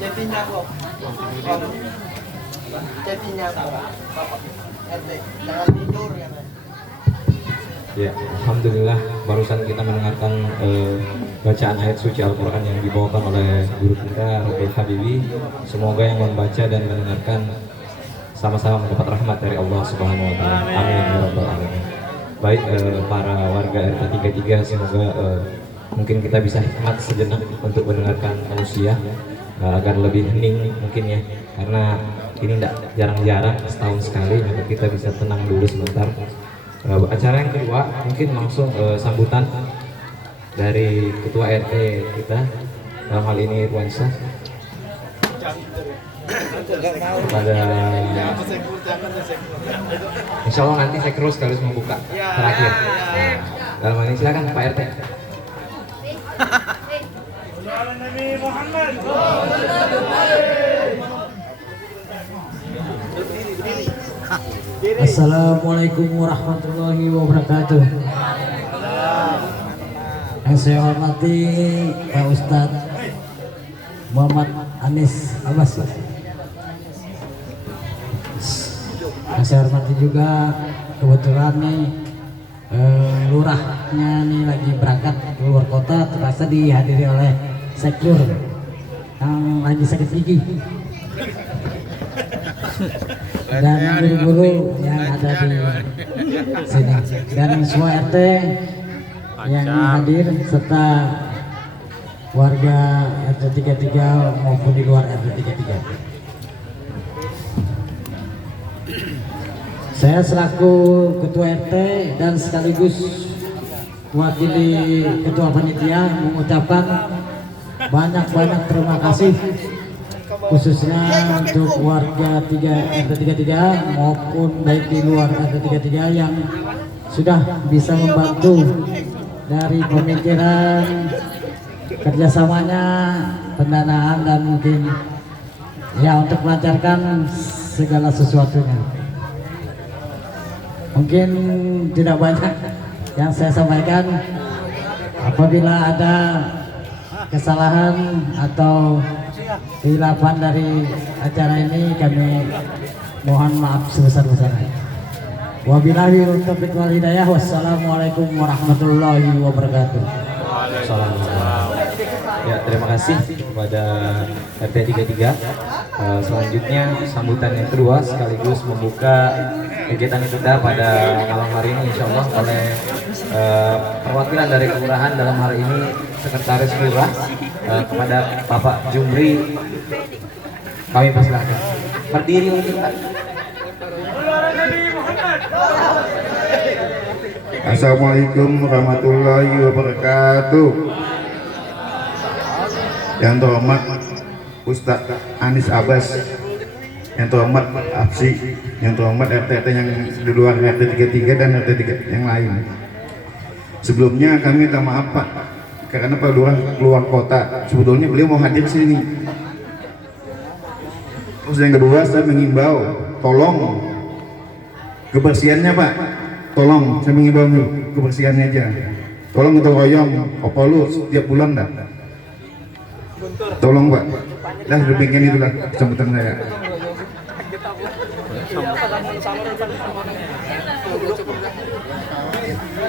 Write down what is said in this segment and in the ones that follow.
Jadinya kok. Jadinya kok. Bapak RT jangan tidur ya. Ya, alhamdulillah barusan kita mendengarkan bacaan ayat suci Al-Quran yang dibawakan oleh guru kita Robil Habibi. Semoga yang membaca dan mendengarkan sama-sama mendapat rahmat dari Allah Subhanahu wa taala. Amin ya rabbal alamin. Baik, para warga RT 33, semoga mungkin kita bisa hikmat sejenak untuk mendengarkan manusia agar lebih hening mungkin ya, karena ini tidak jarang-jarang setahun sekali, maka kita bisa tenang dulu sebentar. Acara yang kedua mungkin langsung sambutan dari ketua RT kita, dalam hal ini Irwansyah, pada insya Allah nanti saya terus sekaligus membuka terakhir. Nah, dalam hal ini silakan Pak RT. Assalamualaikum warahmatullahi wabarakatuh. Yang saya hormati Pak Ustadz Muhammad Anis Abbas. Yang saya hormati juga kebetulan nih lurahnya nih lagi berangkat keluar kota, terpaksa dihadiri oleh sektor yang lagi sakit gigi dan guru-guru yang ada di sini dan semua RT yang hadir serta warga RT 33 maupun di luar RT 33. Saya selaku ketua RT dan sekaligus mewakili ketua panitia mengucapkan banyak-banyak terima kasih khususnya untuk warga RT 33 maupun baik di luar RT 33 yang sudah bisa membantu dari pemikiran, kerjasamanya, pendanaan dan mungkin ya untuk melancarkan segala sesuatunya. Mungkin tidak banyak yang saya sampaikan. Apabila ada kesalahan atau kehilapan dari acara ini, kami mohon maaf sebesar-besarnya. Wabillahi taufiq wal hidayah. Wassalamualaikum warahmatullahi wabarakatuh. Ya, terima kasih kepada RT 33. Selanjutnya sambutan yang kedua sekaligus membuka kegiatan kita pada malam hari ini insya Allah oleh perwakilan dari kelurahan, dalam hal ini sekretaris lurah, kepada Bapak Jumri. Kami persilahkan berdiri mungkin Pak. Assalamualaikum warahmatullahi wabarakatuh. Yang terhormat Ustadz Anis Abbas, yang terhormat Absi, yang terhormat RT yang di luar RT 33 dan RT 3 yang lain. Sebelumnya kami minta maaf Pak, karena Pak Lurah keluar kota. Sebetulnya beliau mau hadir sini. Terus yang kedua, saya mengimbau, tolong kebersihannya Pak, tolong saya mengimbau kebersihannya aja. Tolong kita royong, opolu setiap bulan dah. Tolong Pak. Dah demikian itulah sambutan saya.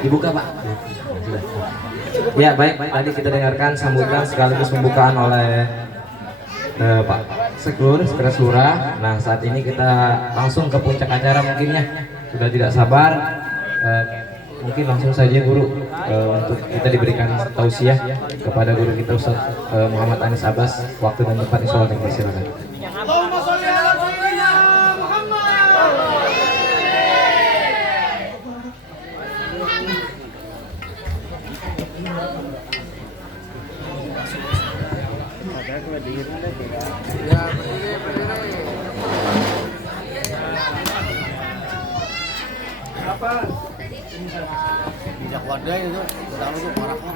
Dibuka Pak. Ya baik, tadi kita dengarkan sambutan sekaligus pembukaan oleh Pak Sekretaris Lurah. Nah saat ini kita langsung ke puncak acara mungkin ya. Sudah tidak sabar, mungkin langsung saja guru untuk kita diberikan tausiah kepada guru kita Ustaz Muhammad Anis Abbas. Waktu dan tempat insya Allah silakan. Bijak wadah itu, pertama itu parah kan.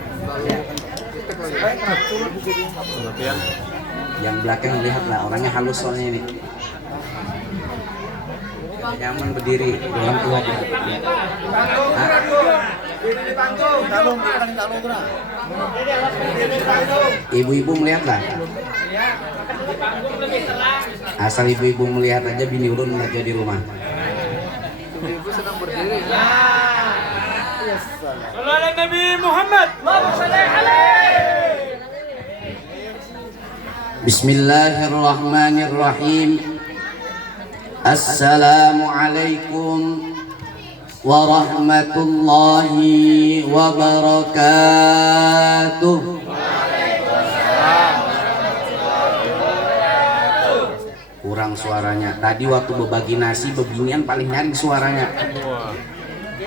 Yang belakang lihatlah, orangnya halus soalnya ini. Nyaman berdiri, orang tua. Ibu-ibu melihatlah. Asal ibu-ibu melihat aja bini urun aja di rumah. Ibu sedang berdiri. Sallallahu Nabi Muhammad. Bismillahirrahmanirrahim. Assalamualaikum warahmatullahi wabarakatuh. Kurang suaranya. Tadi waktu berbagi nasi beginian paling nyaring suaranya.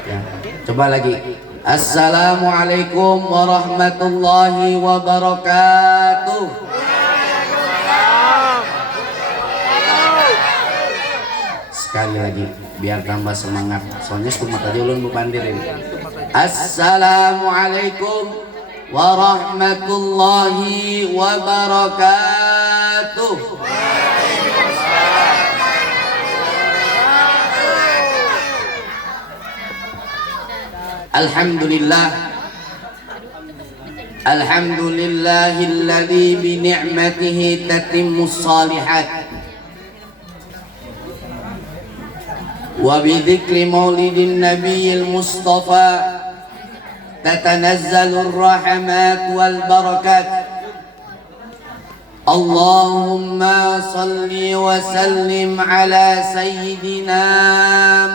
Ya. Coba lagi. Assalamualaikum warahmatullahi wabarakatuh. Sekali lagi biar tambah semangat. Soalnya semangat aja ulun Bu Pandir ini. Assalamualaikum warahmatullahi wabarakatuh. Alhamdulillah. Alhamdulillahilladzi bi ni'matihi tatimmus shalihat. وبذكر مولد النبي المصطفى تتنزل الرحمات والبركات. اللهم صل وسلم على سيدنا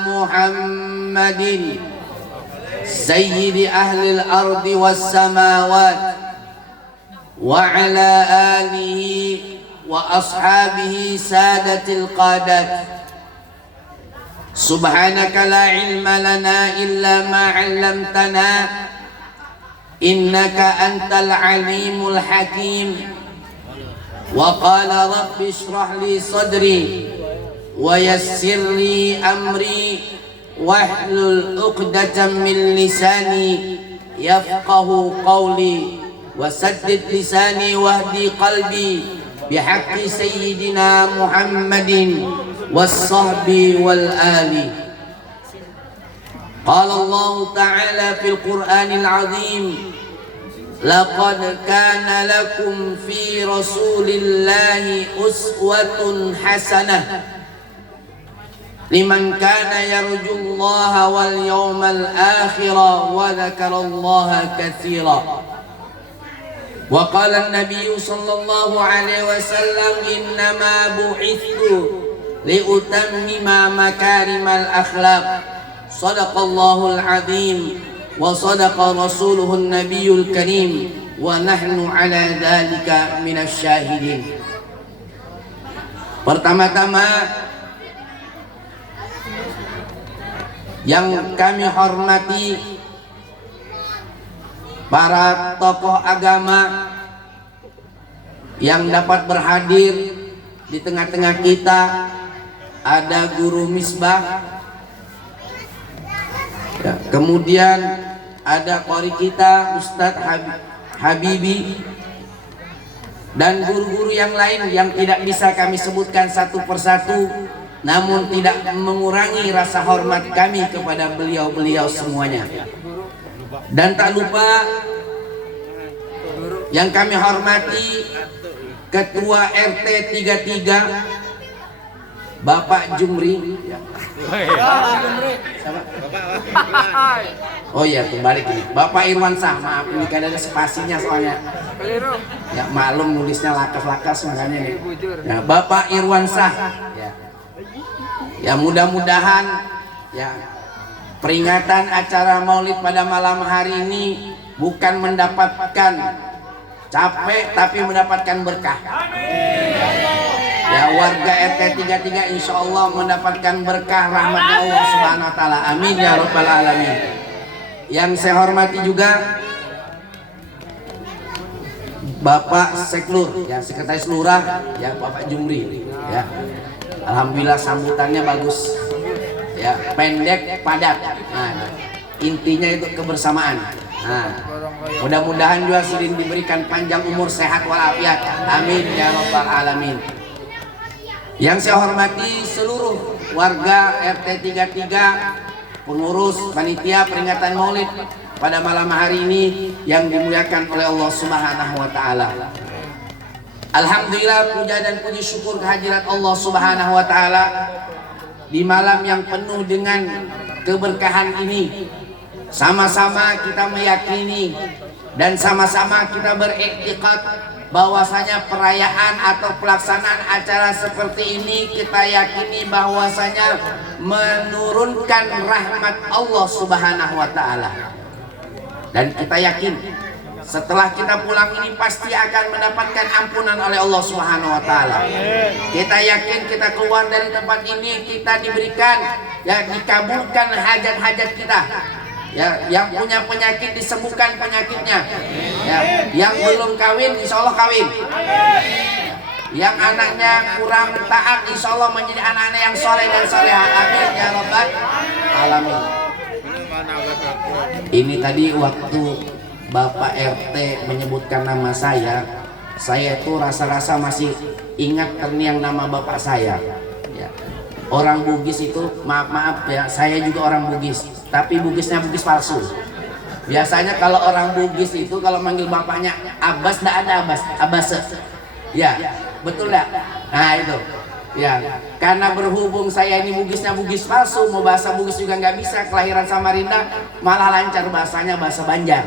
محمد سيد أهل الأرض والسماوات وعلى آله وأصحابه سادة القادات. سبحانك لا علم لنا إلا ما علمتنا إنك أنت العليم الحكيم. وقال رب اشرح لي صدري ويسر لي أمري واحلل عقدة من لساني يفقه قولي وسدد لساني واهدي قلبي بحق سيدنا محمد والصحب والآل. قال الله تعالى في القرآن العظيم لقد كان لكم في رسول الله أسوة حسنة لمن كان يرجو الله واليوم الآخر وذكر الله كثيرا. وقال النبي صلى الله عليه وسلم إنما بعثت لأتمم مكارم الأخلاق. صدق الله العظيم وصدق رسوله النبي الكريم ونحن على ذلك من الشاهدين. Pertama-tama yang kami hormati para tokoh agama yang dapat berhadir di tengah-tengah kita. Ada Guru Misbah ya, kemudian ada qori kita Ustadz Habibi dan guru-guru yang lain yang tidak bisa kami sebutkan satu persatu, namun tidak mengurangi rasa hormat kami kepada beliau-beliau semuanya. Dan tak lupa yang kami hormati Ketua RT 33 Bapak Jumri. Oh iya, kembali ini. Bapak Irwan Sah, maaf ini kan ada spasinya soalnya. Ya maklum nulisnya lakas-lakas makanya nih. Ya, Bapak Irwan Sah. Ya mudah-mudahan ya peringatan acara Maulid pada malam hari ini bukan mendapatkan capek tapi mendapatkan berkah. Ya warga RT 33 insya Allah mendapatkan berkah rahmat Allah Subhanahu Wa Taala. Amin ya Rabbal Alamin. Yang saya hormati juga Bapak Seklur, ya Sekretaris Lurah, ya Bapak Jumri, ya. Alhamdulillah sambutannya bagus, ya pendek padat. Nah, intinya itu kebersamaan. Nah, mudah-mudahan juga sering diberikan panjang umur, sehat walafiat. Amin ya Rabbal Alamin. Yang saya hormati seluruh warga RT 33, pengurus panitia peringatan Maulid, pada malam hari ini yang dimuliakan oleh Allah Subhanahu wa taala. Alhamdulillah, puja dan puji syukur kehadirat Allah Subhanahu wa taala di malam yang penuh dengan keberkahan ini. Sama-sama kita meyakini dan sama-sama kita beriktikad bahwasanya perayaan atau pelaksanaan acara seperti ini kita yakini bahwasanya menurunkan rahmat Allah Subhanahu wa taala. Dan kita yakin setelah kita pulang ini pasti akan mendapatkan ampunan oleh Allah Subhanahu wa taala. Kita yakin kita keluar dari tempat ini kita diberikan ya, dikabulkan hajat-hajat kita. Ya, yang punya penyakit disembuhkan penyakitnya. Ya, yang belum kawin insya Allah kawin. Yang anaknya kurang taat insya Allah menjadi anak-anak yang soleh dan soleha. Amin ya rabbal alamin. Ini tadi waktu Bapak RT menyebutkan nama saya itu rasa-rasa masih ingat terngiang nama bapak saya. Ya. Orang Bugis itu, maaf ya, saya juga orang Bugis, tapi Bugisnya Bugis palsu. Biasanya kalau orang Bugis itu kalau manggil bapaknya Abbas, tidak ada Abbas. Ya, betul tidak? Nah itu. Ya, karena berhubung saya ini Bugisnya Bugis palsu, mau bahasa Bugis juga nggak bisa, kelahiran Samarinda, malah lancar bahasanya bahasa Banjar.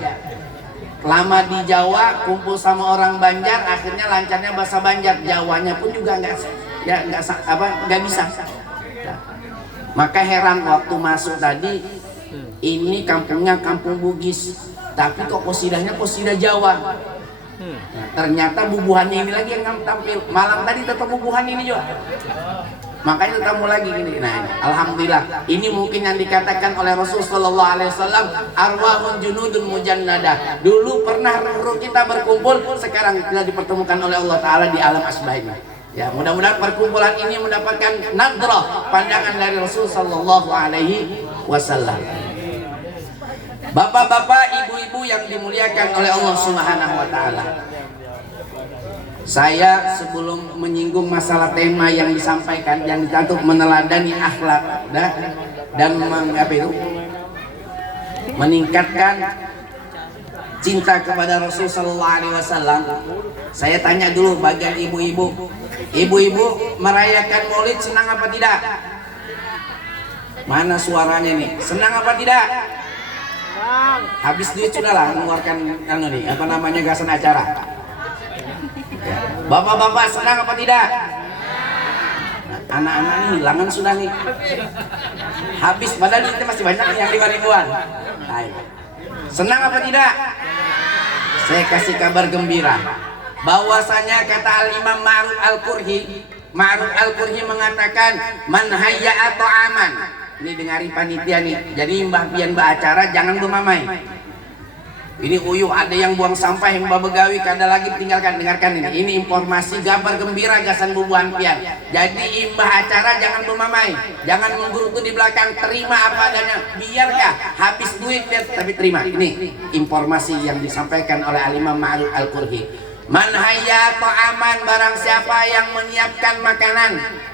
Lama di Jawa, kumpul sama orang Banjar, akhirnya lancarnya bahasa Banjar. Jawanya pun juga nggak bisa. Nah, maka heran waktu masuk tadi, ini kampungnya kampung Bugis, tapi kok kosidahnya kosidah Jawa. Nah, ternyata bubuhannya ini lagi yang tampil. Malam tadi tetap bubuhan ini juga. Makanya ketemu lagi gini. Nah, ini, alhamdulillah. Ini mungkin yang dikatakan oleh Rasul sallallahu alaihi wasallam, arwahun junudun mujannada. Dulu pernah ruh kita berkumpul, sekarang kita dipertemukan oleh Allah taala di alam asbah ini. Ya, mudah-mudahan perkumpulan ini mendapatkan nadrah, pandangan dari Rasul sallallahu alaihi wasallam. Bapak-bapak, ibu-ibu yang dimuliakan oleh Allah Subhanahu wa taala. Saya sebelum menyinggung masalah tema yang disampaikan, yang dicantum meneladani akhlak dan meningkatkan cinta kepada Rasul sallallahu alaihi wasallam. Saya tanya dulu bagian ibu-ibu. Ibu-ibu merayakan Maulid senang apa tidak? Mana suaranya nih? Senang apa tidak? Habis duit sudahlah mengeluarkan gasan acara. Bapak-bapak senang apa tidak? Anak-anak nih hilangan sudah nih. Habis padahal itu masih banyak yang 5 ribuan. Senang apa tidak? Saya kasih kabar gembira bahwasanya kata Al-Imam Ma'ruf Al-Qurhi mengatakan man hayya ta'aman. Ini dengarin panitia nih. Jadi mbah pian acara jangan bermamai. Ini uyuh ada yang buang sampah yang begawi kada lagi tinggalkan. Dengarkan ini. Ini informasi kabar gembira gasan bubuhan pian. Jadi imbah acara jangan bermamai. Jangan menggerutu di belakang, terima apa adanya. Biarkah habis duit tapi terima. Ini informasi yang disampaikan oleh Al-Imam Ma'ruf Al-Qurhi. Man hayya ta'aman, barang siapa yang menyiapkan makanan.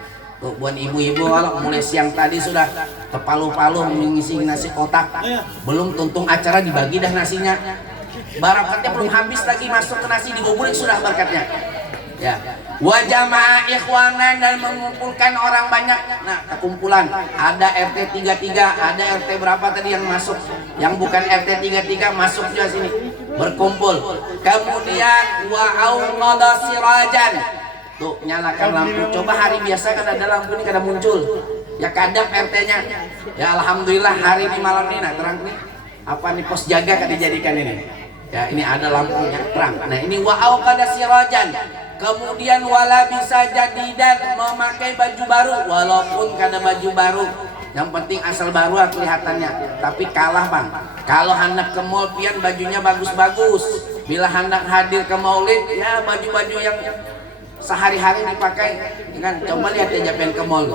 Tuh, buat ibu-ibu kalau mulai siang tadi sudah kepalu-palu mengisi nasi kotak, belum tuntung acara dibagi dah nasinya, barakatnya belum habis lagi masuk ke nasi dibuburin sudah barakatnya. Ya, wajamaah ikhwanan, dan mengumpulkan orang banyak. Nah, kekumpulan ada RT 33, ada RT berapa tadi yang masuk, yang bukan RT 33 masuk juga sini berkumpul. Kemudian wa'auqadha sirajan. Tuh, nyalakan lampu. Coba hari biasa kan ada lampu ini kada muncul. Ya kadang RT-nya. Ya alhamdulillah hari ini malam ini nah terang nih. Apa nih pos jaga kan dijadikan ini. Ya ini ada lampunya terang. Nah ini wa'au kada sirajan. Kemudian wala bisa jadi dan memakai baju baru walaupun kada baju baru. Yang penting asal baru kelihatannya. Tapi kalah bang. Kalau hendak ke mall pian bajunya bagus-bagus. Bila hendak hadir ke maulid ya baju-baju yang sehari-hari dipakai, kan? Coba lihat aja pengen ke mall,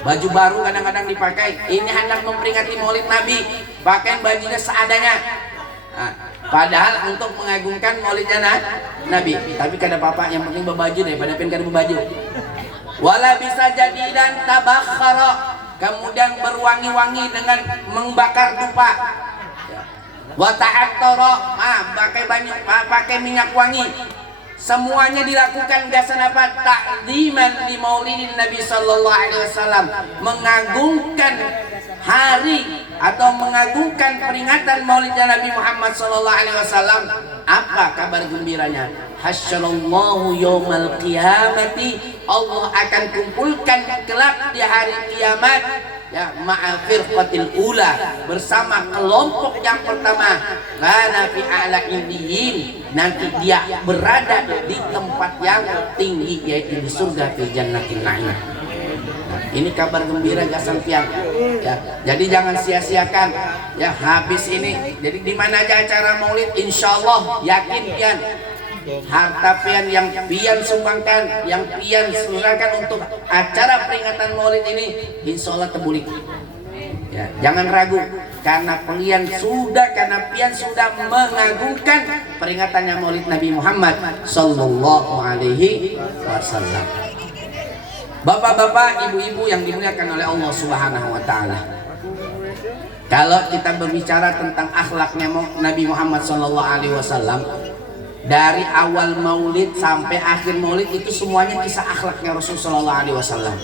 baju baru kadang-kadang dipakai. Ini hendak memperingati Maulid Nabi, pakai bajunya seadanya. Nah, padahal untuk mengagungkan Maulidnya Nabi. Tapi kada apa-apa, yang penting berbaju daripada pengen kada berbaju. Wala bisa jadi dan tabakhara, kemudian berwangi-wangi dengan membakar dupa. wa ta'attara, pakai minyak wangi. Semuanya dilakukan gasan apa? Ta'ziman li maulidin Nabi sallallahu alaihi wasallam, mengagungkan hari atau mengagungkan peringatan maulidnya Nabi Muhammad sallallahu alaihi wasallam. Apa kabar gembiranya? Hasyallahu yaumal qiyamati, Allah akan kumpulkan kelak di hari kiamat ya ma'a firqatil ula, bersama kelompok yang pertama, kana fi a'la indiyin, nanti dia berada di tempat yang tinggi yaitu di surga, fi jannatin na'im. Nah, ini kabar gembira gasan pian ya. Jadi jangan sia-siakan ya habis ini. Jadi di mana aja acara maulid, insyaallah yakin pian harta pian yang pian sumbangkan, yang pian serahkan untuk acara peringatan maulid ini, insyaallah terbulik ya. Jangan ragu karena pian sudah mengagungkan peringatannya maulid Nabi Muhammad sallallahu alaihi wasallam. Bapak-bapak, ibu-ibu yang dimuliakan oleh Allah Subhanahu wa taala. Kalau kita berbicara tentang akhlaknya Nabi Muhammad sallallahu alaihi wasallam, dari awal maulid sampai akhir maulid itu semuanya kisah akhlaknya Rasul sallallahu alaihi wasallam.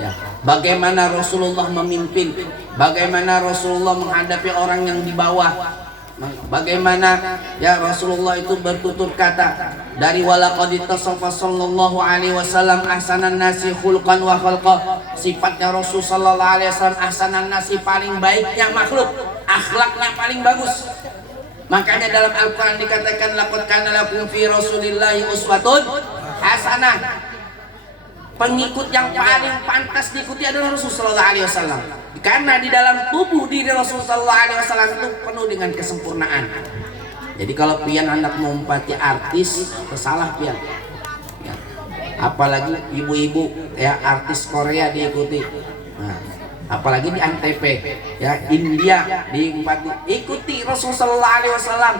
Ya, bagaimana Rasulullah memimpin, bagaimana Rasulullah menghadapi orang yang di bawah, bagaimana ya Rasulullah itu bertutur kata, dari walaqad ittasafa sallallahu alaihi wasallam ahsanan nasi khulqan wa khalqa, sifatnya Rasul sallallahu alaihi wasallam ahsanan nasi, paling baiknya makhluk, akhlaknya paling bagus. Makanya dalam Al-Quran dikatakan laqad kana lakum fi rasulillahi uswatun hasanah. Pengikut yang paling pantas diikuti adalah Rasul sallallahu alaihi wasallam. Karena di dalam tubuh diri Rasul sallallahu alaihi wasallam itu penuh dengan kesempurnaan. Jadi kalau pian hendak mengumpati artis, tersalah pian. Ya. Apalagi ibu-ibu ya, artis Korea diikuti. Nah, apalagi di Antv ya, India ikuti Rasul sallallahu alaihi wasallam,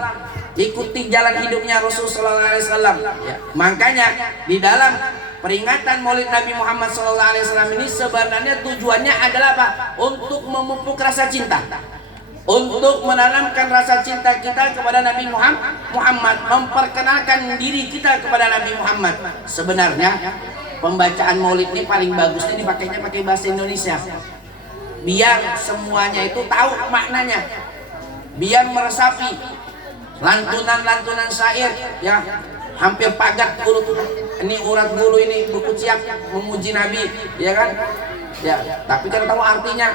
ikuti jalan hidupnya Rasul sallallahu alaihi wasallam ya. Makanya di dalam peringatan maulid Nabi Muhammad sallallahu alaihi wasallam ini sebenarnya tujuannya adalah apa? Untuk memupuk rasa cinta, untuk menanamkan rasa cinta kita kepada Nabi Muhammad, memperkenalkan diri kita kepada Nabi Muhammad. Sebenarnya pembacaan maulid ini paling bagus ini pakainya pakai bahasa Indonesia, biar semuanya itu tahu maknanya, biar meresapi lantunan-lantunan syair ya, hampir pagat bulu ini, urat bulu ini berkuciak memuji Nabi ya kan ya, tapi kan tahu artinya.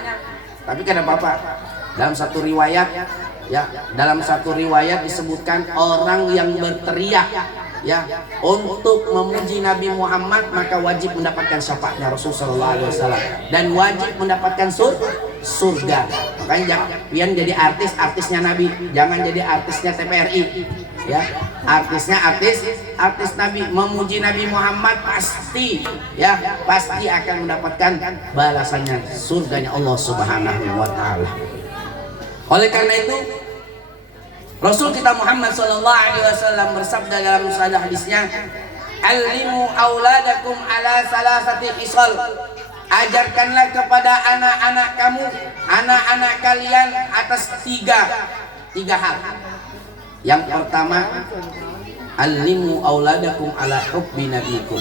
Tapi kan apa-apa, dalam satu riwayat ya, dalam satu riwayat disebutkan orang yang berteriak ya untuk memuji Nabi Muhammad maka wajib mendapatkan syafaatnya Rasulullah SAW dan wajib mendapatkan surga. Makanya pian jadi artisnya Nabi, jangan jadi artisnya TPRI ya. Artisnya artis Nabi, memuji Nabi Muhammad pasti ya, pasti akan mendapatkan balasannya surganya Allah Subhanahu wa taala. Oleh karena itu Rasul kita Muhammad sallallahu alaihi wasallam bersabda dalam sahih hadisnya, "Allimu auladakum ala salasati khisal." Ajarkanlah kepada anak-anak kamu, anak-anak kalian atas tiga hal. Yang pertama, allimu auladakum ala hubbi nabikum.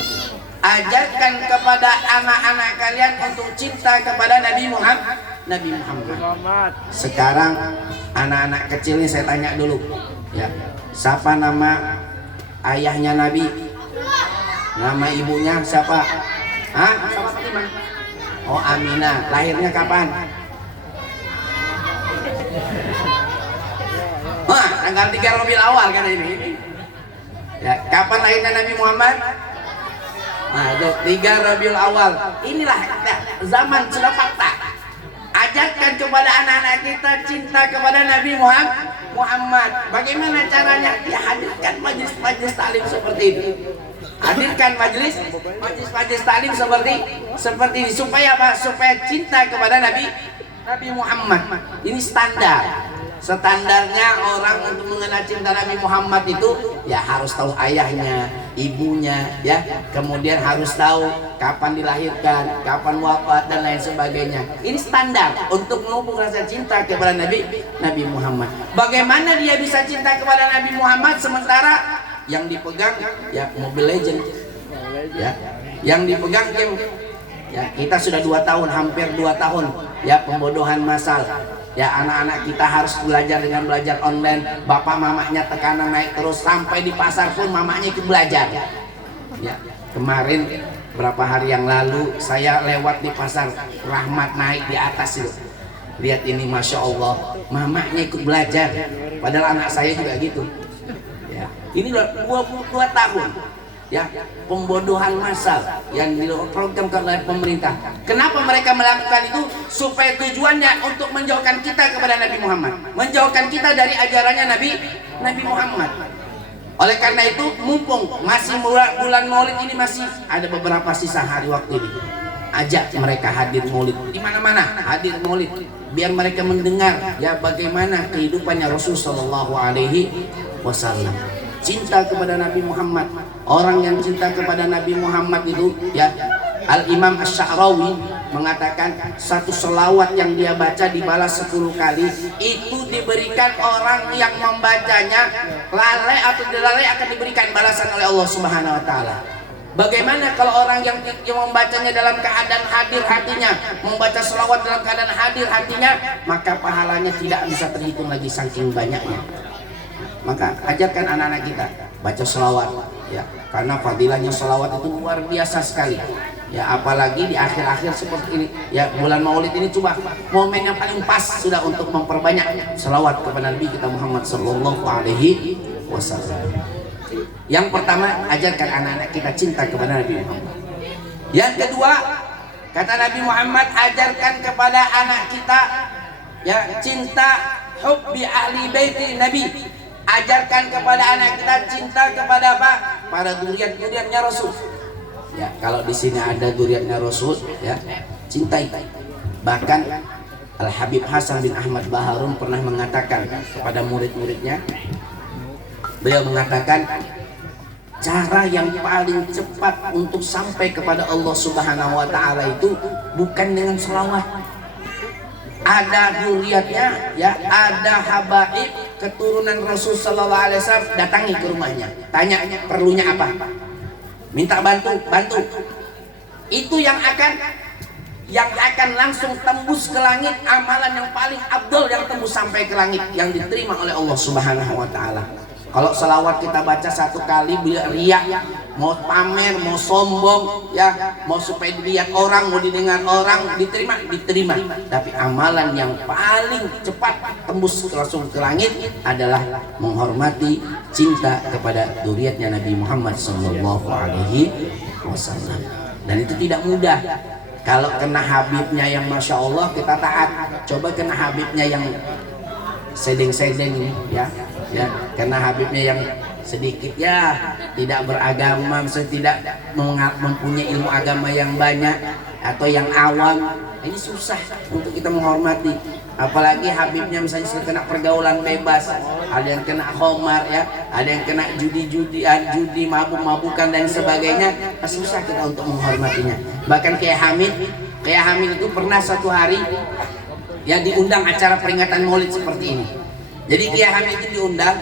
Ajarkan kepada anak-anak kalian untuk cinta kepada Nabi Muhammad. Sekarang anak-anak kecil ini saya tanya dulu ya, siapa nama ayahnya Nabi? Nama ibunya siapa? Hah? Siapa Fatimah? Oh, Aminah. Lahirnya kapan? Wah, tanggal 3 Rabiul Awal kan ini. Ya, kapan lahirnya Nabi Muhammad? Nah, itu 3 Rabiul Awal. Inilah zaman sudah fakta. Ajarkan kepada anak-anak kita cinta kepada Nabi Muhammad. Bagaimana caranya? Ya, hadirkan majlis-majlis taklim seperti ini. Hadirkan majlis taklim seperti ini supaya apa? Supaya cinta kepada Nabi Muhammad. Ini standarnya orang untuk mengenal cinta Nabi Muhammad itu ya harus tahu ayahnya, ibunya, ya. Kemudian harus tahu kapan dilahirkan, kapan wafat dan lain sebagainya. Ini standar untuk memupuk rasa cinta kepada Nabi Muhammad. Bagaimana dia bisa cinta kepada Nabi Muhammad sementara yang dipegang ya Mobile Legend, ya, yang dipegang game. Ya, kita sudah 2 tahun, hampir 2 tahun ya pembodohan massal. Ya, anak-anak kita harus belajar dengan belajar online. Bapak mamanya tekanan naik terus, sampai di pasar pun mamanya ikut belajar. Ya, kemarin berapa hari yang lalu saya lewat di pasar Rahmat naik di atas itu. Lihat ini, masya Allah, mamanya ikut belajar. Padahal anak saya juga gitu. Ya, ini 22 tahun. Ya, pembodohan massal yang diprogramkan oleh pemerintah. Kenapa mereka melakukan itu? Supaya tujuannya untuk menjauhkan kita kepada Nabi Muhammad, menjauhkan kita dari ajarannya Nabi Muhammad. Oleh karena itu, mumpung masih bulan Maulid ini, masih ada beberapa sisa hari waktu ini, ajak mereka hadir Maulid di mana-mana, hadir Maulid biar mereka mendengar ya bagaimana kehidupannya Rasul Shallallahu Alaihi Wasallam. Cinta kepada Nabi Muhammad. Orang yang cinta kepada Nabi Muhammad itu ya, Al-Imam Asy-Sya'rawi mengatakan satu selawat yang dia baca dibalas 10 kali, itu diberikan orang yang membacanya lalai atau dilalai akan diberikan balasan oleh Allah Subhanahu wa taala. Bagaimana kalau orang yang membacanya dalam keadaan hadir hatinya, membaca selawat dalam keadaan hadir hatinya, maka pahalanya tidak bisa terhitung lagi saking banyaknya. Maka ajarkan anak-anak kita baca selawat ya, karena fadilahnya selawat itu luar biasa sekali ya, apalagi di akhir-akhir seperti ini ya, bulan Maulid ini coba momen yang paling pas sudah untuk memperbanyak selawat kepada Nabi kita Muhammad Sallallahu Alaihi Wasallam. Yang pertama, ajarkan anak-anak kita cinta kepada Nabi Muhammad. Yang kedua, kata Nabi Muhammad, ajarkan kepada anak kita ya cinta hubbi ahli baiti Nabi. Ajarkan kepada anak kita cinta kepada apa? Para duriat-duriatnya Rasul. Ya, kalau di sini ada duriatnya Rasul, ya, cintai. Bahkan Al Habib Hasan bin Ahmad Baharun pernah mengatakan kepada murid-muridnya, beliau mengatakan, cara yang paling cepat untuk sampai kepada Allah Subhanahu wa taala itu bukan dengan selawat. Ada duriatnya, ya, ada habaib keturunan Rasul Sallallahu Alaihi Wasallam, datangi ke rumahnya, tanya perlunya apa, minta bantu. Itu yang akan langsung tembus ke langit, amalan yang paling abdul yang tembus sampai ke langit, yang diterima oleh Allah Subhanahu Wa Taala. Kalau selawat kita baca 1 kali bila riak, mau pamer, mau sombong, ya, mau supaya dilihat orang, mau didengar orang, diterima. Tapi amalan yang paling cepat tembus langsung ke langit adalah menghormati, cinta kepada duriatnya Nabi Muhammad Sallallahu Alaihi Wasallam. Dan itu tidak mudah. Kalau kena Habibnya yang masya Allah kita taat. Coba kena Habibnya yang sedeng-sedeng ini, ya, karena Habibnya yang sedikit ya tidak beragama, tidak mempunyai ilmu agama yang banyak, atau yang awam, ini susah untuk kita menghormati. Apalagi Habibnya misalnya sudah kena pergaulan bebas, ada yang kena khamar, ya, ada yang kena judi, mabuk-mabukan dan sebagainya, susah kita untuk menghormatinya. Bahkan Kiai Hamid itu pernah suatu hari ya diundang acara peringatan Maulid seperti ini. Jadi Kiai Hamid itu diundang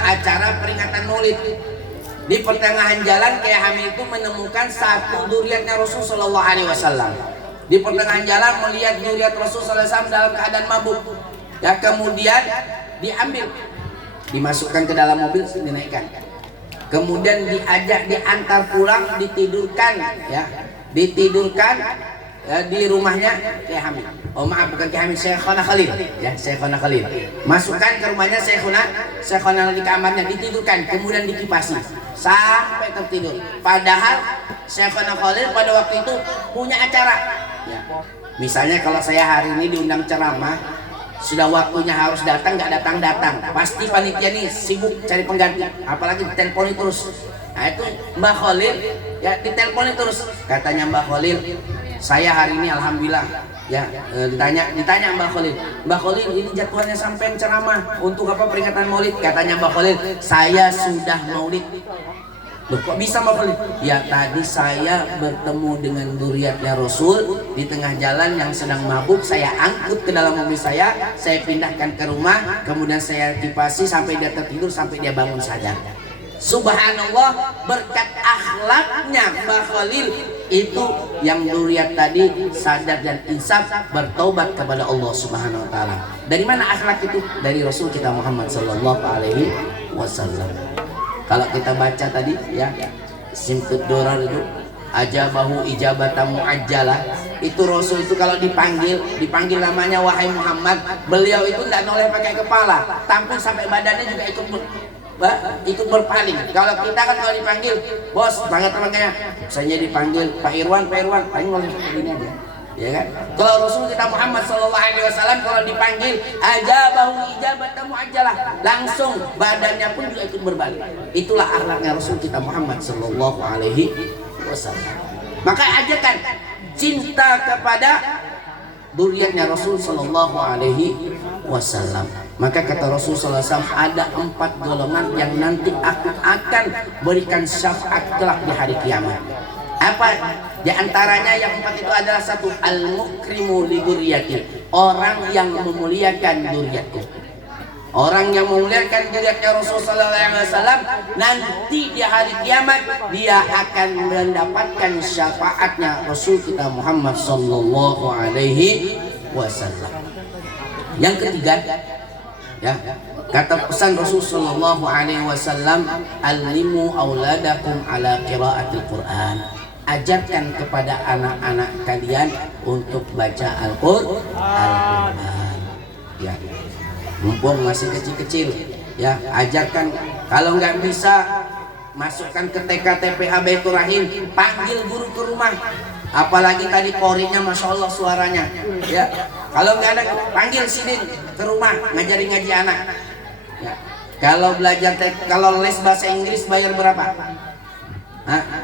acara peringatan Maulid. Di pertengahan jalan Kiai Hamid itu menemukan satu duriatnya Rasul Sallallahu Alaihi Wasallam. Di pertengahan jalan melihat duriat Rasul Sallallahu Alaihi Wasallam dalam keadaan mabuk. Ya, kemudian diambil, dimasukkan ke dalam mobil, dinaikkan. Kemudian diantar pulang, ditidurkan, ya, di rumahnya Kiai Hamid. Oh maaf, bukan Kiai Hamid, Syekhona Khalil, ya, Syekhona Khalil. Masukkan ke rumahnya Syekhona di kamarnya, ditidurkan, kemudian dikipasi sampai tertidur. Padahal Syekhona Khalil pada waktu itu punya acara. Ya. Misalnya kalau saya hari ini diundang ceramah, sudah waktunya harus datang, nggak datang, pasti panitia nih sibuk cari pengganti, apalagi diteleponi terus. Nah itu Mbak Khalil ya diteleponi terus, katanya Mbak Khalil, saya hari ini alhamdulillah Ya, ditanya Mbak Khalil, Mbak Khalil ini jadwalnya sampai ceramah untuk apa peringatan Maulid? Katanya Mbak Khalil, saya sudah Maulid. Loh, kok bisa Mbak Khalil? Ya tadi saya bertemu dengan zuriatnya Rasul di tengah jalan yang sedang mabuk, saya angkut ke dalam mobil saya pindahkan ke rumah, kemudian saya kipasi sampai dia tertidur sampai dia bangun sadar. Subhanallah, berkat akhlaknya Mbak Khalil itu yang zuriat tadi sadar dan insaf bertobat kepada Allah Subhanahu wa taala. Dari mana akhlak itu? Dari Rasul kita Muhammad sallallahu alaihi wasallam. Kalau kita baca tadi ya, Simtud Durar itu ajabahu ijabatan muajjalah. Itu Rasul itu kalau dipanggil namanya wahai Muhammad, beliau itu tidak noleh pakai kepala, tampil sampai badannya juga ikut berpaling. Kalau kita kan kalau dipanggil bos banget temannya, saya dipanggil Pak Irwan paling noleh begini aja, ya kan? Kalau Rasul kita Muhammad sallallahu alaihi wasallam kalau dipanggil ajabahu ijabatan muajjalah, langsung badannya pun juga ikut berbalik. Itulah akhlaknya Rasul kita Muhammad sallallahu alaihi wasallam. Maka ajarkan cinta kepada zuriatnya Rasul sallallahu alaihi wasallam. Maka kata Rasul sallallahu alaihi wasallam, ada 4 golongan yang nanti aku akan berikan syafaat kelak di hari kiamat. Apa di antaranya yang 4 itu adalah satu, al-mukrimu li dzurriyyati, orang yang memuliakan dzurriyyatku. Orang yang memuliakan dzurriyyatnya Rasul sallallahu alaihi wasallam nanti di hari kiamat dia akan mendapatkan syafaatnya Rasul kita Muhammad sallallahu alaihi wasallam. Yang ketiga ya, kata pesan Rasul sallallahu alaihi wasallam, alimu auladakum ala qiraatil Quran. Ajarkan kepada anak-anak kalian untuk baca Al-Qur'an. Ya. Mumpung masih kecil-kecil ya, ajarkan. Kalau nggak bisa masukkan ke TK TPA Baitur Rahim, panggil guru ke rumah. Apalagi tadi korinya Masya Allah suaranya ya. Kalau nggak ada, panggil sini ke rumah ngajarin ngaji anak ya. Kalau belajar kalau les bahasa Inggris bayar berapa?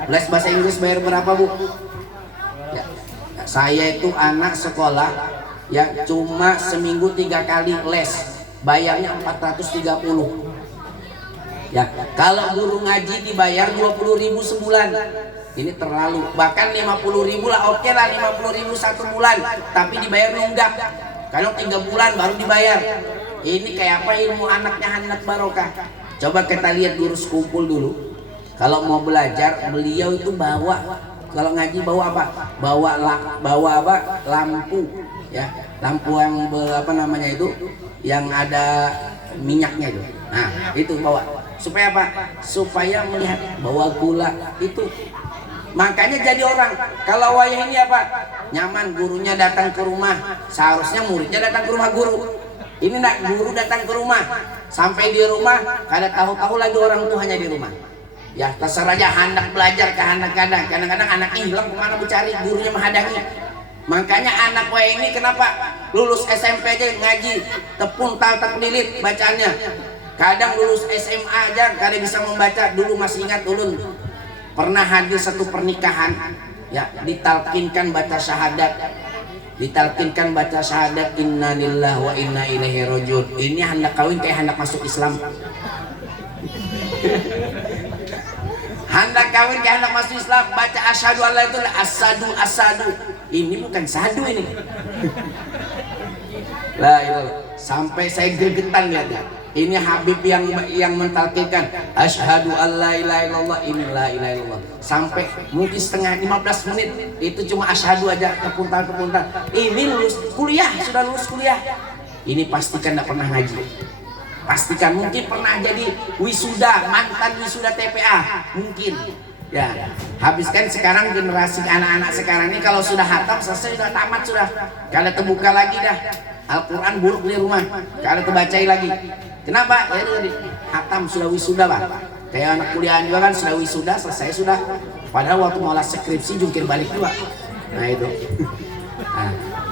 Les bahasa Inggris bayar berapa Bu? Ya. Saya itu anak sekolah ya, cuma seminggu 3 kali les, bayarnya 430 ya. Kalau guru ngaji dibayar 20.000 sebulan, ini terlalu. Bahkan 50.000 lah, oke lah 50.000 1 bulan, tapi dibayar nunggak. Kalau 3 bulan baru dibayar. Ini kayak apa ilmu anaknya anak barokah. Coba kita lihat guru sekumpul dulu. Kalau mau belajar, beliau itu bawa, kalau ngaji bawa apa? Bawa apa? Lampu ya, lampu yang apa namanya itu, yang ada minyaknya itu. Nah, itu bawa. Supaya apa? Supaya melihat bawa gula itu. Makanya jadi orang. Kalau wayah ini apa? Nyaman, gurunya datang ke rumah. Seharusnya muridnya datang ke rumah guru. Ini nak guru datang ke rumah. Sampai di rumah, tahu-tahu lagi orang tuanya di rumah. Ya terserah aja, hendak belajar kadang-kadang anak hilang kemana mencari, gurunya menghadangi. Makanya anak gue ini kenapa lulus SMP aja ngaji tepung tak lilit bacaannya. Kadang lulus SMA aja kadang bisa membaca. Dulu masih ingat ulun pernah hadir satu pernikahan ya, ditalkinkan baca syahadat, inna lillahi wa inna ilaihi rajiun. Ini hendak kawin kayak hendak masuk Islam. Hendak kawin kayak hendak masuk Islam, baca asyhadu alla itu asadu. Ini bukan sadu ini. Lah itu sampai saya gregetan lihatnya. Ini Habib yang mentalkinkan asyhadu alla ilaha illallah, ini la ilaha illallah. Sampai mungkin setengah 15 menit itu cuma asyhadu aja, kepuntal. Ini sudah lulus kuliah. Ini pastikan tidak pernah ngaji. Pastikan mungkin pernah jadi wisuda, mantan wisuda TPA mungkin ya. Habiskan sekarang generasi anak-anak sekarang ini kalau sudah hatam selesai, sudah tamat, sudah kada terbuka lagi dah Al-Quran, buruk di rumah, kada terbacai lagi. Kenapa? Ya udah hatam, sudah wisuda Pak. Kayak anak kuliah juga kan sudah wisuda, selesai sudah. Padahal waktu mau skripsi jungkir balik juga. Nah itu.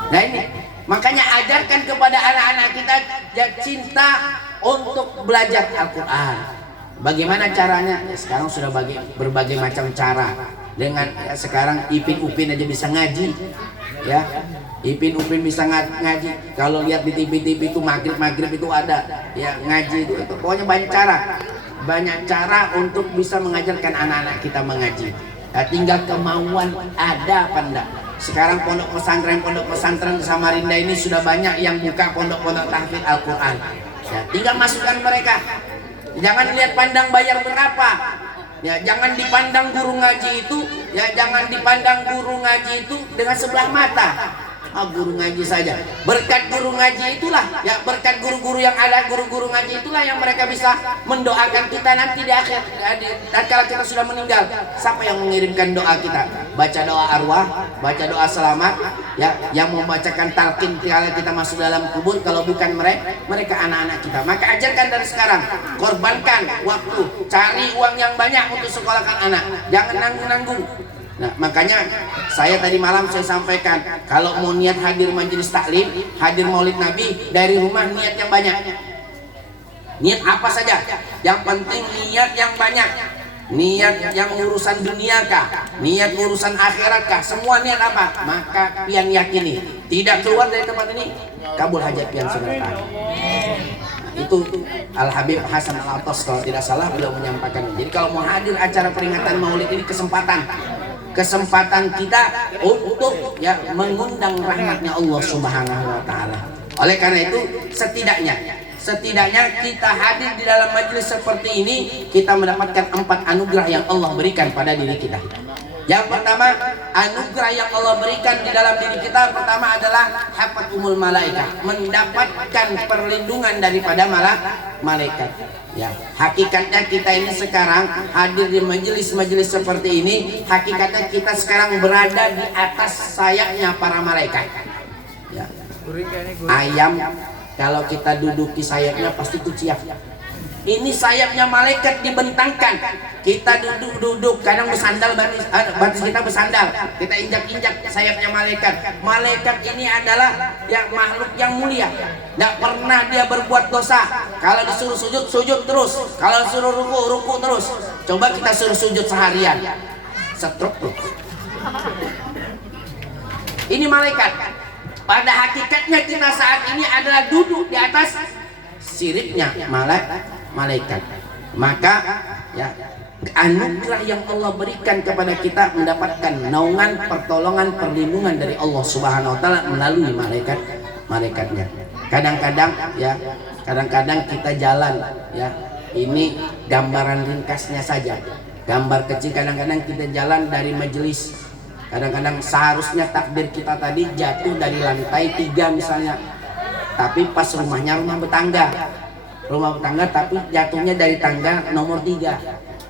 Nah ini makanya ajarkan kepada anak-anak kita cinta untuk belajar Al-Quran. Bagaimana caranya? Ya, sekarang sudah berbagai macam cara dengan ya, sekarang Ipin Upin aja bisa ngaji, ya. Ipin Upin bisa ngaji. Kalau lihat di TV itu maghrib itu ada ya ngaji itu pokoknya banyak cara untuk bisa mengajarkan anak-anak kita mengaji. Nah, tinggal kemauan ada apa enggak. Sekarang pondok pesantren di Samarinda ini sudah banyak yang buka pondok-pondok tahfidz Al-Quran. Ya, tinggal masukkan mereka. Jangan lihat pandang bayar berapa. Ya, jangan dipandang guru ngaji itu, ya jangan dipandang guru ngaji itu dengan sebelah mata. Guru ngaji saja. Berkat guru ngaji itulah, ya berkat guru-guru yang ada, guru-guru ngaji itulah yang mereka bisa mendoakan kita nanti di akhir. Dan kalau kita sudah meninggal, siapa yang mengirimkan doa kita? Baca doa arwah, baca doa selamat, ya yang membacakan talqin kalau kita masuk dalam kubur. Kalau bukan mereka anak-anak kita. Maka ajarkan dari sekarang, korbankan waktu, cari uang yang banyak untuk sekolahkan anak. Jangan nanggung-nanggung. Nah, makanya saya tadi malam saya sampaikan, kalau mau niat hadir majelis taklim, hadir maulid Nabi, dari rumah niat yang banyak. Niat apa saja, yang penting niat yang banyak. Niat yang urusan dunia kah, niat urusan akhirat kah, semua niat apa? Maka pian yakini, tidak keluar dari tempat ini, kabul hajat pian sunatan. Itu Al Habib Hasan Al Atas kalau tidak salah beliau menyampaikan. Jadi kalau mau hadir acara peringatan maulid ini kesempatan kita untuk ya mengundang rahmatnya Allah Subhanahu wa taala. Oleh karena itu setidaknya kita hadir di dalam majelis seperti ini, kita mendapatkan 4 anugerah yang Allah berikan pada diri kita. Yang pertama, anugerah yang Allah berikan di dalam diri kita pertama adalah hafatumul malaika, mendapatkan perlindungan daripada malaikat. Ya, hakikatnya kita ini sekarang hadir di majelis-majelis seperti ini, hakikatnya kita sekarang berada di atas sayapnya para malaikat. Ya. Ayam kalau kita duduki sayapnya pasti kuciak. Ini sayapnya malaikat dibentangkan. Kita duduk kadang bersandal, batis kita bersandal, kita injak-injak sayapnya malaikat. Malaikat ini adalah yang makhluk yang mulia. Tidak pernah dia berbuat dosa. Kalau disuruh sujud terus. Kalau disuruh ruku terus. Coba kita suruh sujud seharian, stroke tuh. Ini malaikat. Pada hakikatnya kita saat ini adalah duduk di atas siripnya malaikat. Maka ya anugerah yang Allah berikan kepada kita mendapatkan naungan, pertolongan, perlindungan dari Allah Subhanahu wa taala melalui malaikatnya. Kadang-kadang kita jalan ya, ini gambaran ringkasnya saja, gambar kecil. Kadang-kadang kita jalan dari majelis, kadang-kadang seharusnya takbir kita tadi jatuh dari lantai 3 misalnya, tapi pas rumah betangga tapi jatuhnya dari tangga nomor 3.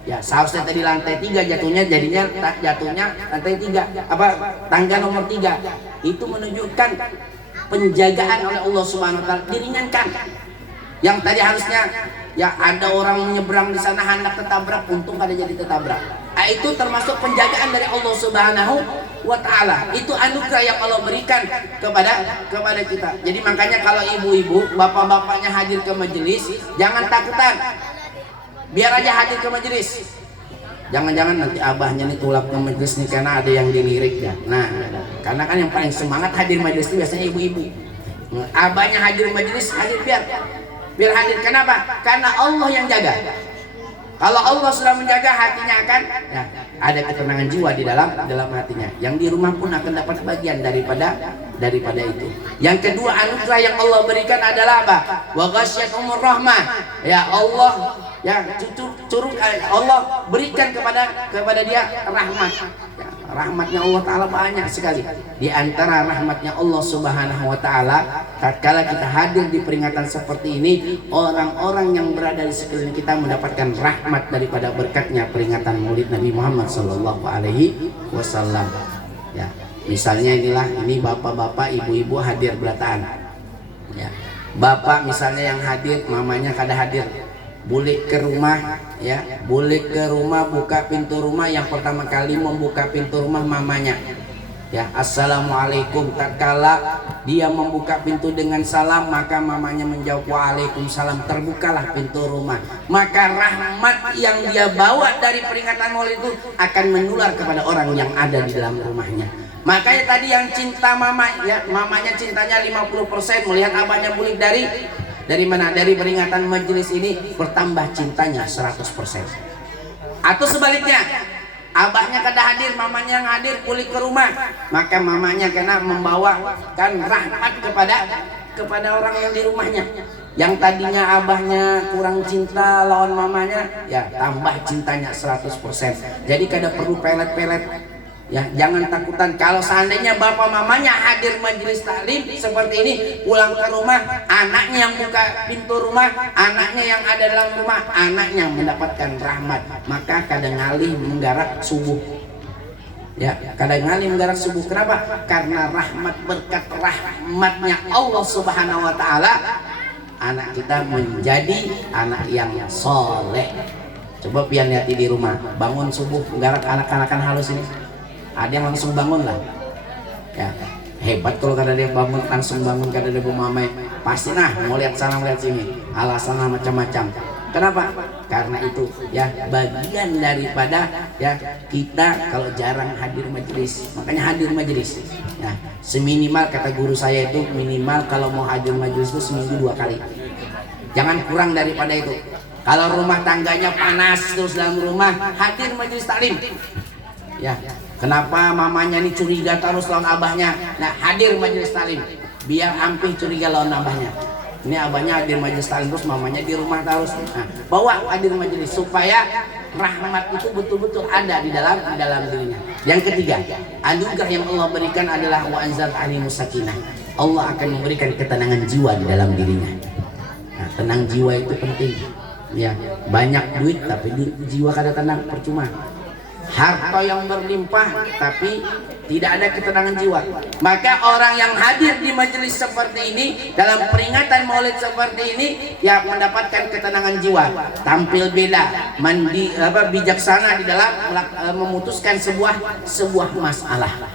Ya, seharusnya tadi lantai 3 jatuhnya lantai 3 tangga nomor 3. Itu menunjukkan penjagaan oleh Allah Subhanahu wa taala, diringankan. Yang tadi harusnya ya ada orang menyeberang di sana hendak tertabrak, untung pada jadi tertabrak. Itu termasuk penjagaan dari Allah Subhanahu wa taala. Itu anugerah yang Allah berikan kepada kita. Jadi makanya kalau ibu-ibu, bapak-bapaknya hadir ke majelis, jangan takutan. Biar aja hadir ke majelis. Jangan-jangan nanti abahnya nih tulap ke majelis nih karena ada yang dilirik ya. Nah, karena kan yang paling semangat hadir majelis itu biasanya ibu-ibu. Abahnya hadir majelis, hadir biar hadir. Kenapa? Karena Allah yang jaga. Kalau Allah sudah menjaga, hatinya akan ya, ada ketenangan jiwa di dalam hatinya. Yang di rumah pun akan dapat bagian daripada itu. Yang kedua, anugerah yang Allah berikan adalah apa? Wa ghasyyatumur rahmah. Ya Allah, ya Allah berikan kepada dia rahmat. Ya, rahmatnya Allah Ta'ala banyak sekali. Di antara rahmatnya Allah Subhanahu wa Ta'ala, tatkala kita hadir di peringatan seperti ini, orang-orang yang berada di sekeliling kita mendapatkan rahmat daripada berkatnya peringatan Maulid Nabi Muhammad Sallallahu Alaihi Wasallam. Ya, misalnya ini bapak-bapak, ibu-ibu hadir belataan. Ya, bapak misalnya yang hadir, mamanya kada hadir. Boleh ke rumah ya, boleh ke rumah, buka pintu rumah. Yang pertama kali membuka pintu rumah mamanya ya, assalamualaikum. Tatkala dia membuka pintu dengan salam, maka mamanya menjawab waalaikumsalam, terbukalah pintu rumah. Maka rahmat yang dia bawa dari peringatan Maulid itu akan menular kepada orang yang ada di dalam rumahnya. Makanya tadi yang cinta mama, ya, mamanya cintanya 50%, melihat abahnya bulik dari mana? Dari peringatan majelis ini, bertambah cintanya 100%. Atau sebaliknya, abahnya kada hadir, mamanya yang hadir pulik ke rumah, maka mamanya kena membawakan rahmat kepada orang yang di rumahnya. Yang tadinya abahnya kurang cinta lawan mamanya, ya tambah cintanya 100%. Jadi kada perlu pelet-pelet. Ya, jangan takutan kalau seandainya bapak mamanya hadir majelis taklim seperti ini, pulang ke rumah, anaknya yang buka pintu rumah, anaknya yang ada dalam rumah, anaknya mendapatkan rahmat, maka kadang ngalih menggarak subuh. Ya, kadang ngalih menggarak subuh. Kenapa? Karena rahmat, berkat rahmatnya Allah Subhanahu wa taala, anak kita menjadi anak yang soleh. Coba pian lihat di rumah, bangun subuh menggarak anak-anakan halus ini. Ada yang langsung bangun lah, ya hebat kalau kada dia bangun langsung bangun, kada dia mamai pasti nah mau lihat sana mau lihat sini, alasan macam-macam. Kenapa? Karena itu ya bagian daripada ya kita kalau jarang hadir majelis, makanya hadir majelis. Ya seminimal kata guru saya itu minimal kalau mau hadir majelis itu seminggu 2 kali, jangan kurang daripada itu. Kalau rumah tangganya panas terus dalam rumah, hadir majelis taklim. Ya, kenapa mamanya ini curiga terus lawan abahnya? Nah, hadir majelis taklim biar ampih curiga lawan abahnya. Ini abahnya hadir majelis taklim terus mamanya di rumah terus. Nah, bawa hadir majelis supaya rahmat itu betul-betul ada di dalam dirinya. Yang ketiga, anugerah yang Allah berikan adalah wa anzal alimus sakinah. Allah akan memberikan ketenangan jiwa di dalam dirinya. Nah, tenang jiwa itu penting. Ya, banyak duit tapi jiwa kada tenang percuma. Harta yang berlimpah tapi tidak ada ketenangan jiwa. Maka orang yang hadir di majelis seperti ini, dalam peringatan Maulid seperti ini, ya mendapatkan ketenangan jiwa, tampil beda, bijaksana di dalam memutuskan sebuah masalah.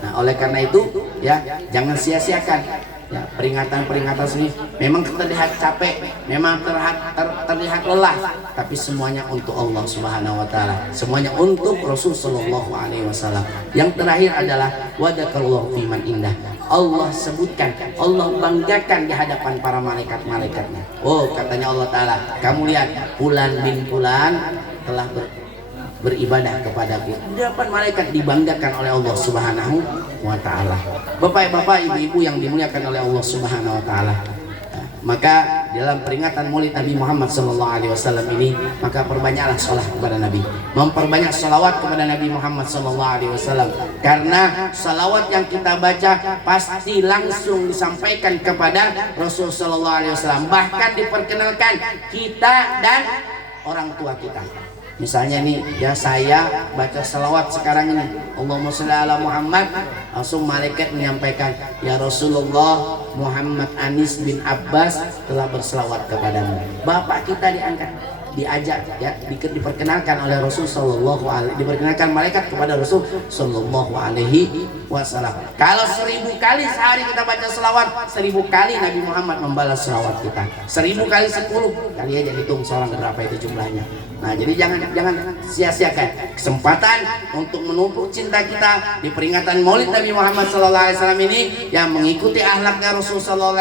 Nah, oleh karena itu ya jangan sia-siakan ya peringatan-peringatan sini. Memang terlihat capek, memang terlihat lelah, tapi semuanya untuk Allah Subhanahu wa taala, semuanya untuk Rasul sallallahu alaihi wasallam. Yang terakhir adalah wadakallahu fiman indah. Allah sebutkan, Allah banggakan di hadapan para malaikat-malaikatnya. Oh, katanya Allah taala, kamu lihat fulan bin fulan telah beribadah kepadaku. Di depan malaikat dibanggakan oleh Allah Subhanahu wa taala. Bapak-bapak, ibu-ibu yang dimuliakan oleh Allah Subhanahu wa taala. Maka dalam peringatan Maulid Nabi Muhammad SAW ini, maka perbanyaklah salat kepada Nabi, memperbanyak salawat kepada Nabi Muhammad SAW, karena salawat yang kita baca pasti langsung disampaikan kepada Rasul SAW, bahkan diperkenalkan kita dan orang tua kita. Misalnya nih ya, saya baca salawat sekarang ini, Allahumma sholli ala Muhammad, langsung malaikat menyampaikan, ya Rasulullah, Muhammad Anis bin Abbas telah berselawat kepadamu. Bapak kita diangkat, diajak ya, diperkenalkan oleh Rasul sallallahu alaihi, diperkenalkan malaikat kepada Rasul sallallahu alaihi wasallam. Kalau 1000 kali sehari kita baca selawat, 1000 kali Nabi Muhammad membalas selawat kita. 1000 kali 10 kali aja hitung seorang berapa itu jumlahnya. Nah, jadi jangan sia-siakan kesempatan untuk menumpuk cinta kita di peringatan Maulid Nabi Muhammad SAW ini, yang mengikuti akhlaknya Rasul SAW,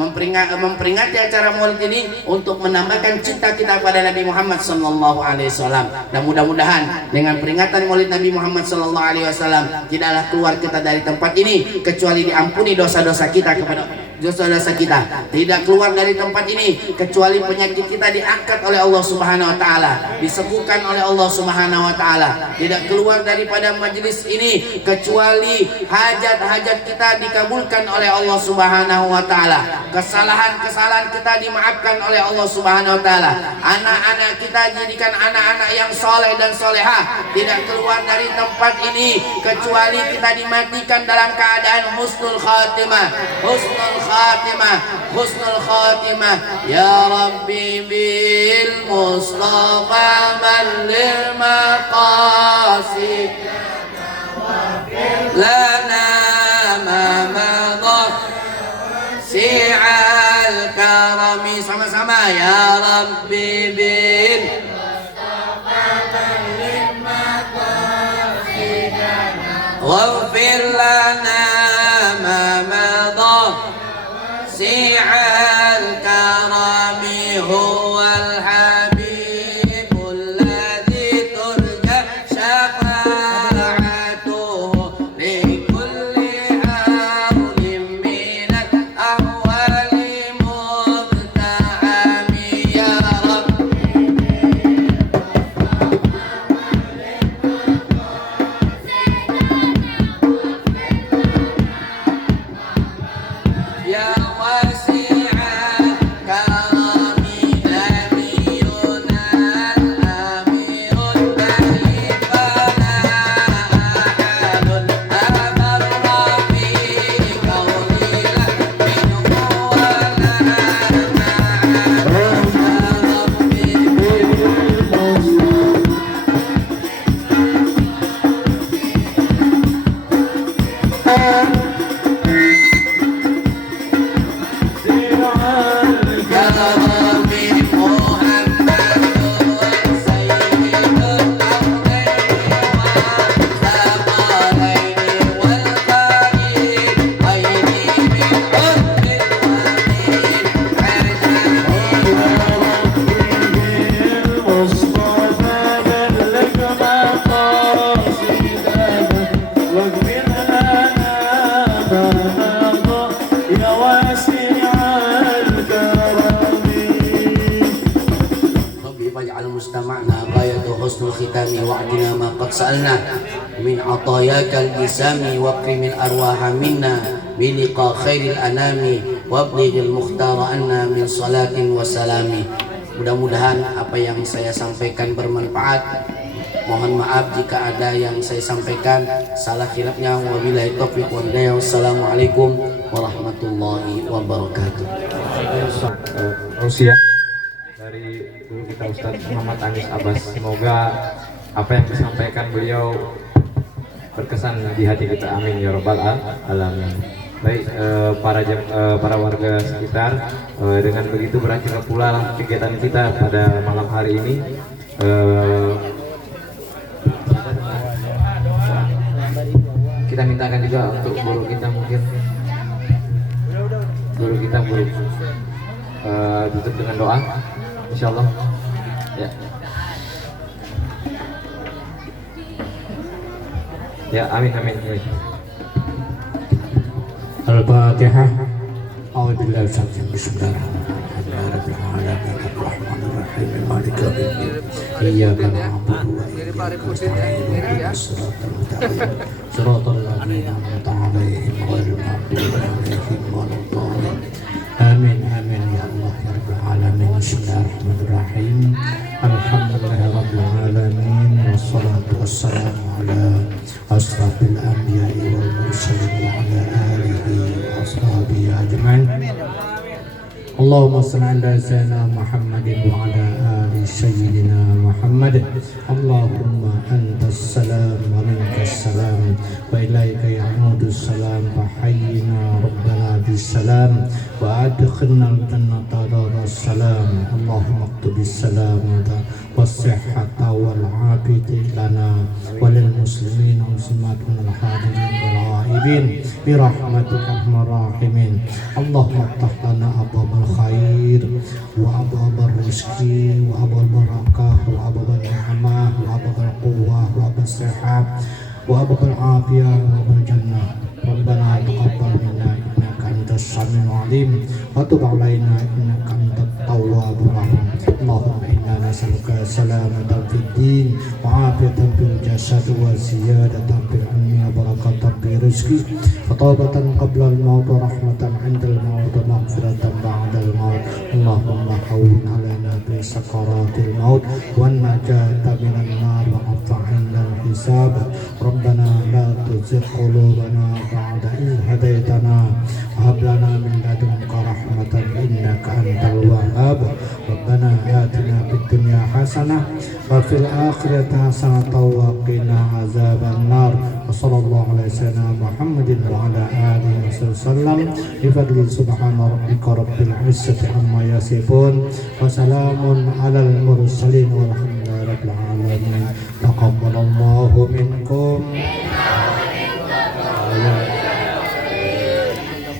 memperingati acara Maulid ini untuk menambahkan cinta kita pada Nabi Muhammad SAW. Dan mudah-mudahan dengan peringatan Maulid Nabi Muhammad SAW tidaklah keluar kita dari tempat ini kecuali diampuni dosa-dosa kita dosa-dosa kita, tidak keluar dari tempat ini kecuali penyakit kita diangkat oleh Allah Subhanahu wa taala, disembuhkan oleh Allah Subhanahu wa taala, tidak keluar daripada majelis ini kecuali hajat-hajat kita dikabulkan oleh Allah Subhanahu wa taala, kesalahan-kesalahan kita dimaafkan oleh Allah Subhanahu wa taala, anak-anak kita jadikan anak-anak yang soleh dan solehah, tidak keluar dari tempat ini kecuali kita dimatikan dalam keadaan husnul khatimah, husnul khatimah. Ya Rabbi bil Mustafa balil maqasid lana ma madha واغفر لنا ما مضى سع الكرم هو الحبيب الذي ترجى شفاعته لكل هول من الأحوال مقتحم يا رب يا واسع كرم نبينا الأمير الدليل فلا أحد أبر في قولي منه ولا ربي فاجعل مجتمعنا غاية حسن الختام واعطنا ما قد سألنا من عطاياك الجسام واكرم الأرواح منا بلقاء خير الأنام وابلغ المختار عنا من صلاة وسلام. Mudah-mudahan apa yang saya sampaikan bermanfaat. Mohon maaf jika ada yang saya sampaikan salah khilafnya. Wabillahi taufiq wal hidayah. Wassalamualaikum warahmatullahi wabarakatuh. Rusia dari guru kita Ustadz Muhammad Anis Abbas. Semoga apa yang disampaikan beliau berkesan di hati kita. Amin ya rabbal alamin. Baik, para warga sekitar, dengan begitu berakhir pula kegiatan kita pada malam hari ini. Kita mintakan juga untuk guru kita mungkin tutup dengan doa, insyaallah. Ya. Ya, amin. Al-Fatihah. A'udzubillahi Bismillahirrahmanirrahim. Ar-Rahmanir-Rahim. Maliki yaumiddin. Iyyaka na'budu wa iyyaka nasta'in. Ihdinas siratal mustaqim. Siratal ladzina an'amta 'alaihim ghairil maghdubi 'alaihim waladdallin. Amin ya Allah ya rabbal alamin. Bismillahirrahmanirrahim. Alhamdulillahirabbil alamin. Wassalatu wassalamu ala asrafil anbiya'i wal mursalin wa ala alihi wa ashabihi ajma'in. Allahumma salli ala sayyidina Muhammadin wa ala ali sayyidina Muhammad. Allahumma antas salam wa minkas salam wa ilaika ya'udus salam wa hayyina rabbana bis salam wa adkhilna al-jannata daras salam. Allahumma aktub bis salamata was sihhata wal afiyata lana wa lil muslimin wal muslimat wal hadirin wal ghaibin bi rahmatika arhamar rahimin. Allahumma iftah lana abwaabal khair wa abwaabal rizqi wa abwaabal barakah wa abwaabal ni'mah wa abwaabal quwwah wa abwaabal sihhat wa abwaabal afiyah wa abwaabal jannah. Rabbana taqabbal minna innaka antas samiul alim wa tub alaina innaka antat tawwabur rahim. Allahumma inna nas'aluka salamatan fid din wa afiyatan fil jasad wa ziyadatan fil ilmi wa barakatan fil rizqi wa tawbatan qabla al-maut wa rahmatan 'inda al-maut wa maghfiratan ba'da al-maut. Allahumma hawwin 'alaina bi sakaratil maut wan najata minan nar wa 'afwa 'inda al-hisab. Rabbana la tuzigh qulubana ba'da idh hadaytana wa hab lana min ladunka rahmatan innaka antal wahhab. Rabbana atina fid dunya hasanah wa fil akhirati hasanah wa qina azaban nar. Wa sallallahu alaihi wasallam Muhammadin wa ala alihi wasallam. Bi fadli subhana rabbika rabbil izzati amma yasifun wa salamun alal mursalin walhamdulillahi rabbil alamin. Taqabbalallahu minkum ayat